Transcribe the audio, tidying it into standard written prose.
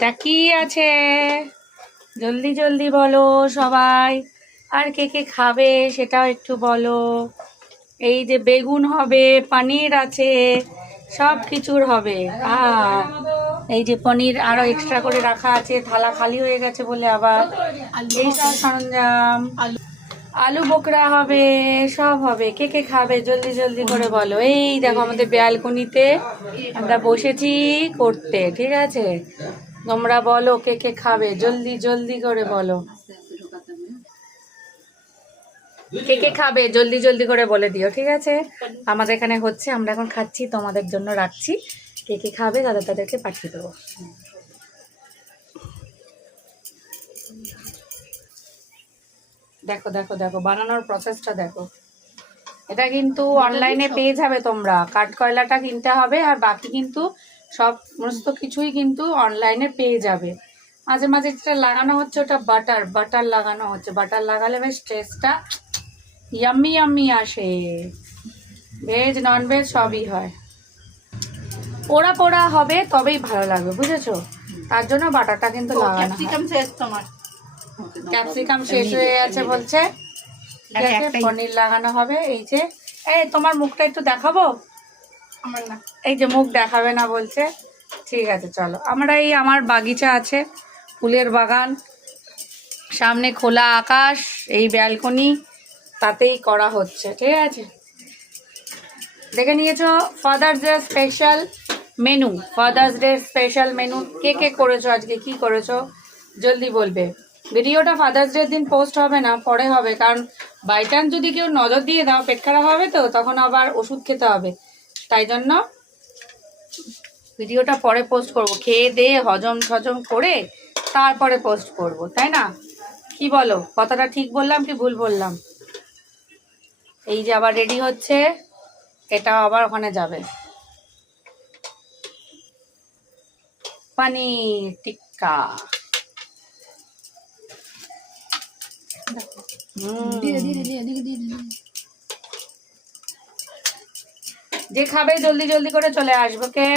এটা কি আছে? জলদি জলদি বলো সবাই। আর কে কে খাবে সেটাও একটু বলো। এই যে বেগুন হবে, পনির আছে, সব কিছুর হবে। এই যে পনির আরো এক্সট্রা করে রাখা আছে, থালা খালি হয়ে গেছে বলে আবার এই সব সরঞ্জাম। আলু বোকরা হবে, সব হবে। কে কে খাবে জলদি জলদি করে বলো। এই দেখো আমাদের ব্যালকনিতে আমরা বসেছি করতে, ঠিক আছে? তোমরা বলো কে কে খাবে, জলদি জলদি করে বলো। কে কে খাবে জলদি জলদি করে বলে দিও, ঠিক আছে? আমাদের এখানে হচ্ছে, আমরা এখন খাচ্ছি, তোমাদের জন্য রাখছি। কে কে খাবে তাদেরকে পাঠিয়ে দেবো। দেখো দেখো দেখো বানানোর প্রসেসটা দেখো। এটা কিন্তু অনলাইনে পেয়ে যাবে তোমরা। কাঠকয়লাটা কিনতে হবে, আর বাকি কিন্তু সমস্ত কিছুই কিন্তু অনলাইনে পেয়ে যাবে। মাঝে মাঝে যেটা লাগানো হচ্ছে ওটা বাটার লাগানো হচ্ছে। বাটার লাগালে বেশ টেস্টটা ইয়াম্মি ইয়াম্মি আসে। ভেজ নন ভেজ সবই হয়। পোড়া পোড়া হবে তবেই ভালো লাগবে, বুঝেছো? তার জন্য বাটারটা কিন্তু লাগানো। ক্যাপসিকাম শেষ হয়ে গেছে বলছে। ঠিক আছে, পনির লাগানো হবে। এই যে, এই তোমার মুখটা একটু দেখাবো? আমার না, এই যে মুখ দেখাবে না বলছে। ঠিক আছে চলো, আমরা এই আমার বাগিচা আছে, ফুলের বাগান, সামনে খোলা আকাশ, এই ব্যালকনি, তাতেই করা হচ্ছে, ঠিক আছে? দেখে নিয়েছো father's day special menu. Father's day special menu কে কে করেছো আজকে, কি করেছো জলদি বলবে। ভিডিওটা ফাদার্স ডের দিন পোস্ট হবে না, পরে হবে, কারণ বাই চান্স যদি কেউ নজর দিয়ে দাও পেট খারাপ হবে, তো তখন আবার ওষুধ খেতে হবে। তাই জন্য ভিডিওটা পরে পোস্ট করব, খেয়ে দিয়ে হজম ঠজম করে তারপরে পোস্ট করব, তাই না? কি বলো, কথাটা ঠিক বললাম কি ভুল বললাম? এই যে আবার রেডি হচ্ছে, এটা আবার ওখানে যাবে। পনির টিক্কা। যে খাবে জলদি জলদি করে চলে আসবো কে।